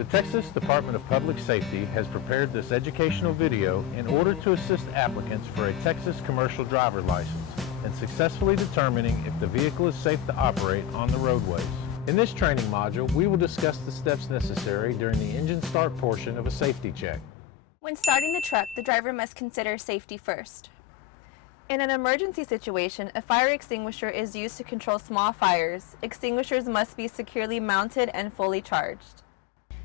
The Texas Department of Public Safety has prepared this educational video in order to assist applicants for a Texas commercial driver license in successfully determining if the vehicle is safe to operate on the roadways. In this training module, we will discuss the steps necessary during the engine start portion of a safety check. When starting the truck, the driver must consider safety first. In an emergency situation, a fire extinguisher is used to control small fires. Extinguishers must be securely mounted and fully charged.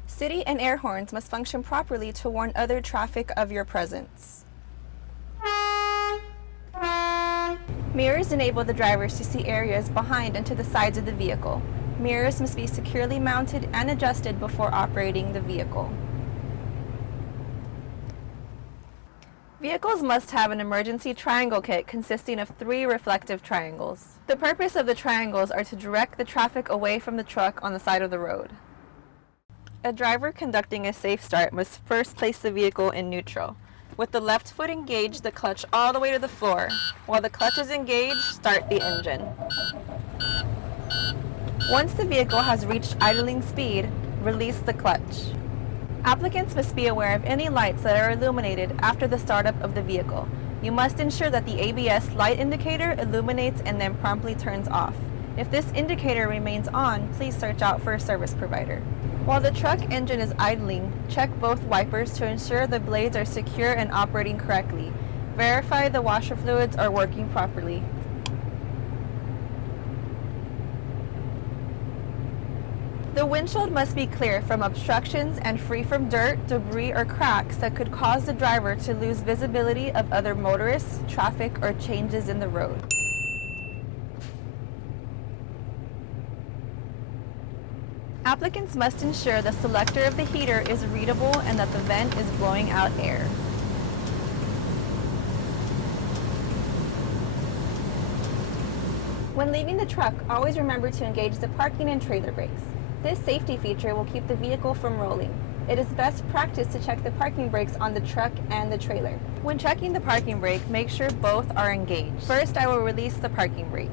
City and air horns must function properly to warn other traffic of your presence. Mirrors enable the drivers to see areas behind and to the sides of the vehicle. Mirrors must be securely mounted and adjusted before operating the vehicle. Vehicles must have an emergency triangle kit consisting of 3 reflective triangles. The purpose of the triangles are to direct the traffic away from the truck on the side of the road. A driver conducting a safe start must first place the vehicle in neutral. With the left foot engaged, the clutch all the way to the floor. While the clutch is engaged, start the engine. Once the vehicle has reached idling speed, release the clutch. Applicants must be aware of any lights that are illuminated after the startup of the vehicle. You must ensure that the ABS light indicator illuminates and then promptly turns off. If this indicator remains on, please search out for a service provider. While the truck engine is idling, check both wipers to ensure the blades are secure and operating correctly. Verify the washer fluids are working properly. The windshield must be clear from obstructions and free from dirt, debris, or cracks that could cause the driver to lose visibility of other motorists, traffic, or changes in the road. Applicants must ensure the selector of the heater is readable and that the vent is blowing out air. When leaving the truck, always remember to engage the parking and trailer brakes. This safety feature will keep the vehicle from rolling. It is best practice to check the parking brakes on the truck and the trailer. When checking the parking brake, make sure both are engaged. First, I will release the parking brake.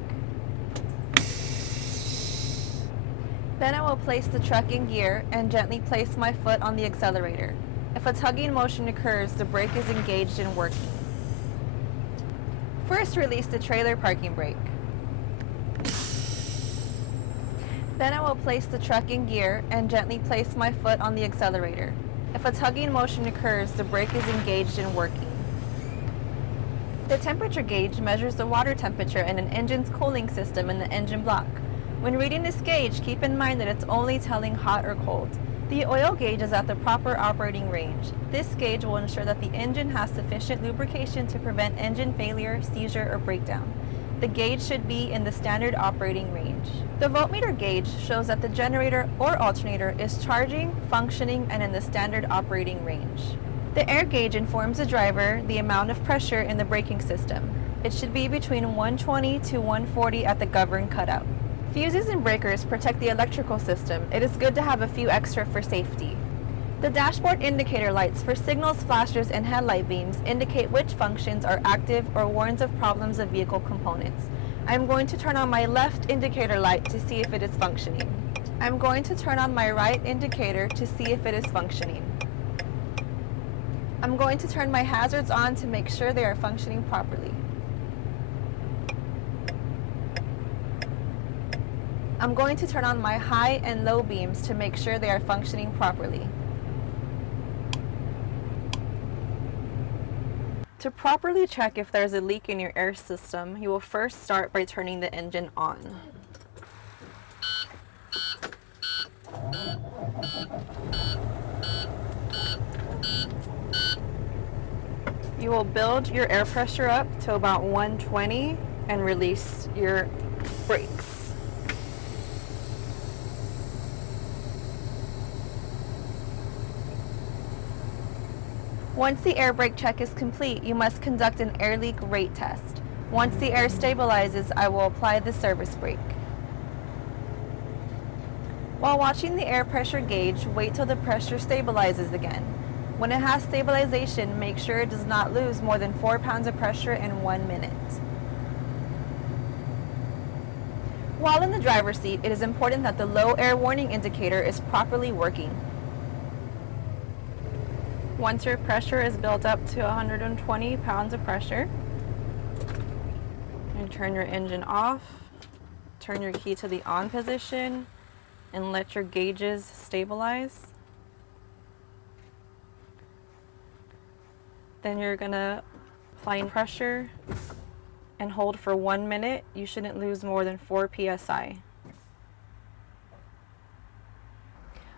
Then I will place the truck in gear and gently place my foot on the accelerator. If a tugging motion occurs, the brake is engaged and working. First, release the trailer parking brake. Then I will place the truck in gear and gently place my foot on the accelerator. If a tugging motion occurs, the brake is engaged and working. The temperature gauge measures the water temperature in an engine's cooling system in the engine block. When reading this gauge, keep in mind that it's only telling hot or cold. The oil gauge is at the proper operating range. This gauge will ensure that the engine has sufficient lubrication to prevent engine failure, seizure, or breakdown. The gauge should be in the standard operating range. The voltmeter gauge shows that the generator or alternator is charging, functioning, and in the standard operating range. The air gauge informs the driver the amount of pressure in the braking system. It should be between 120 to 140 at the govern cutout. Fuses and breakers protect the electrical system. It is good to have a few extra for safety. The dashboard indicator lights for signals, flashers, and headlight beams indicate which functions are active or warns of problems of vehicle components. I'm going to turn on my left indicator light to see if it is functioning. I'm going to turn on my right indicator to see if it is functioning. I'm going to turn my hazards on to make sure they are functioning properly. I'm going to turn on my high and low beams to make sure they are functioning properly. To properly check if there's a leak in your air system, you will first start by turning the engine on. You will build your air pressure up to about 120 and release your brakes. Once the air brake check is complete, you must conduct an air leak rate test. Once the air stabilizes, I will apply the service brake. While watching the air pressure gauge, wait till the pressure stabilizes again. When it has stabilization, make sure it does not lose more than 4 pounds of pressure in 1 minute. While in the driver's seat, it is important that the low air warning indicator is properly working. Once your pressure is built up to 120 pounds of pressure, you turn your engine off, turn your key to the on position, and let your gauges stabilize. Then you're gonna apply pressure and hold for 1 minute. You shouldn't lose more than 4 psi.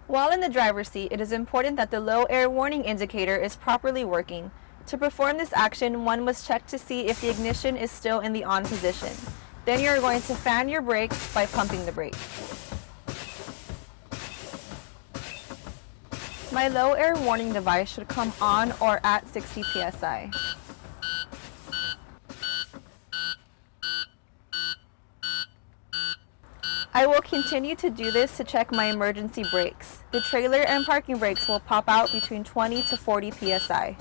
While in the driver's seat, it is important that the low air warning indicator is properly working. To perform this action, one must check to see if the ignition is still in the on position. Then you are going to fan your brakes by pumping the brakes. My low air warning device should come on or at 60 psi. I will continue to do this to check my emergency brakes. The trailer and parking brakes will pop out between 20 to 40 psi.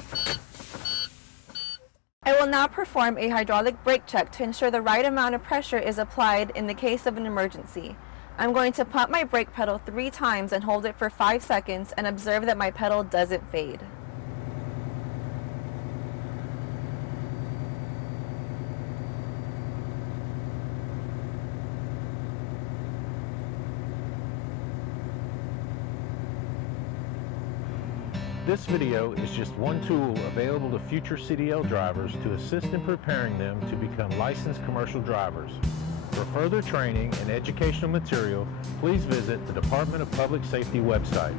I will now perform a hydraulic brake check to ensure the right amount of pressure is applied in the case of an emergency. I'm going to pump my brake pedal 3 times and hold it for 5 seconds and observe that my pedal doesn't fade. This video is just one tool available to future CDL drivers to assist in preparing them to become licensed commercial drivers. For further training and educational material, please visit the Department of Public Safety website.